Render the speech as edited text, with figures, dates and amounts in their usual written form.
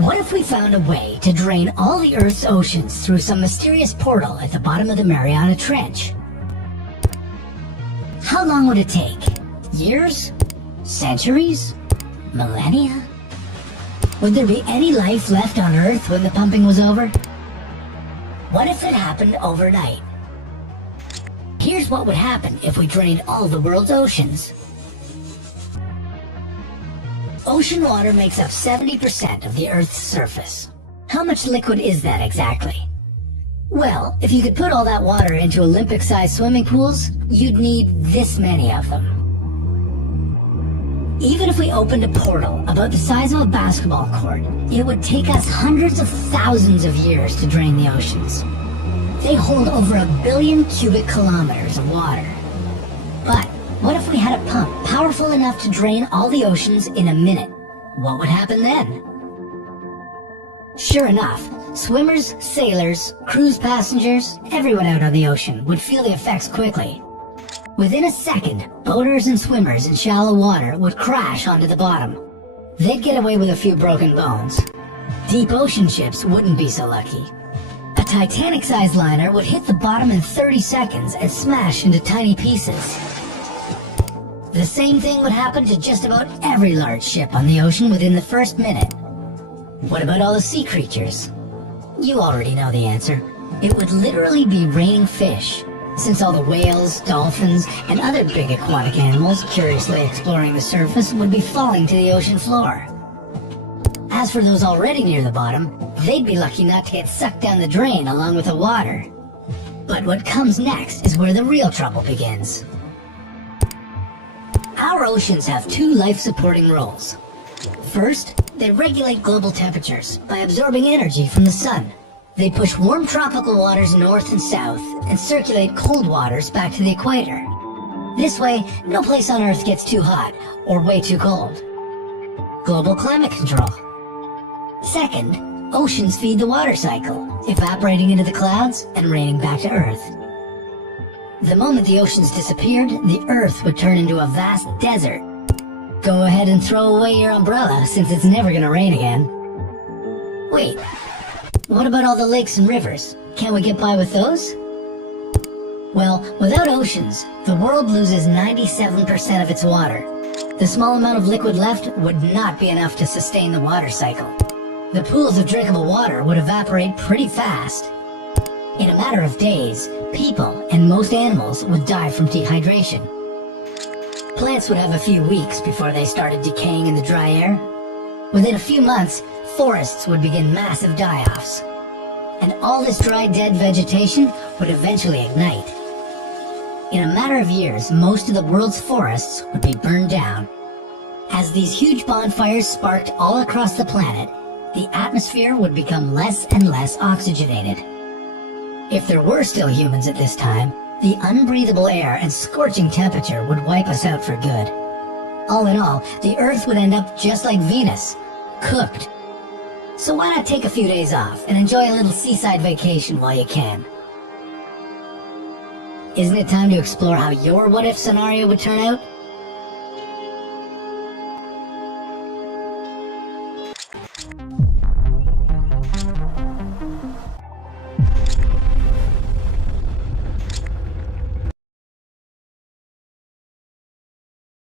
What if we found a way to drain all the Earth's oceans through some mysterious portal at the bottom of the Mariana Trench? How long would it take? Years? Centuries? Millennia? Would there be any life left on Earth when the pumping was over? What if it happened overnight? Here's what would happen if we drained all the world's oceans. Ocean water makes up 70% of the Earth's surface. How much liquid is that exactly? Well, if you could put all that water into Olympic-sized swimming pools, you'd need this many of them. Even if we opened a portal about the size of a basketball court, it would take us hundreds of thousands of years to drain the oceans. They hold over 1 billion cubic kilometers of water. But what if we had a pump powerful enough to drain all the oceans in a minute? What would happen then? Sure enough, swimmers, sailors, cruise passengers, everyone out on the ocean would feel the effects quickly. Within a second, boaters and swimmers in shallow water would crash onto the bottom. They'd get away with a few broken bones. Deep ocean ships wouldn't be so lucky. A Titanic-sized liner would hit the bottom in 30 seconds and smash into tiny pieces. The same thing would happen to just about every large ship on the ocean within the first minute. What about all the sea creatures? You already know the answer. It would literally be raining fish, since all the whales, dolphins, and other big aquatic animals curiously exploring the surface would be falling to the ocean floor. As for those already near the bottom, they'd be lucky not to get sucked down the drain along with the water. But what comes next is where the real trouble begins. Our oceans have two life-supporting roles. First, they regulate global temperatures by absorbing energy from the sun. They push warm tropical waters north and south and circulate cold waters back to the equator. This way, no place on Earth gets too hot or way too cold. Global climate control. Second, oceans feed the water cycle, evaporating into the clouds and raining back to Earth. The moment the oceans disappeared, the Earth would turn into a vast desert. Go ahead and throw away your umbrella, since it's never gonna rain again. Wait, what about all the lakes and rivers? Can't we get by with those? Well, without oceans, the world loses 97% of its water. The small amount of liquid left would not be enough to sustain the water cycle. The pools of drinkable water would evaporate pretty fast. In a matter of days, people and most animals would die from dehydration. Plants would have a few weeks before they started decaying in the dry air. Within a few months, forests would begin massive die-offs. And all this dry, dead vegetation would eventually ignite. In a matter of years, most of the world's forests would be burned down. As these huge bonfires sparked all across the planet, the atmosphere would become less and less oxygenated. If there were still humans at this time, the unbreathable air and scorching temperature would wipe us out for good. All in all, the Earth would end up just like Venus, cooked. So why not take a few days off and enjoy a little seaside vacation while you can? Isn't it time to explore how your what-if scenario would turn out?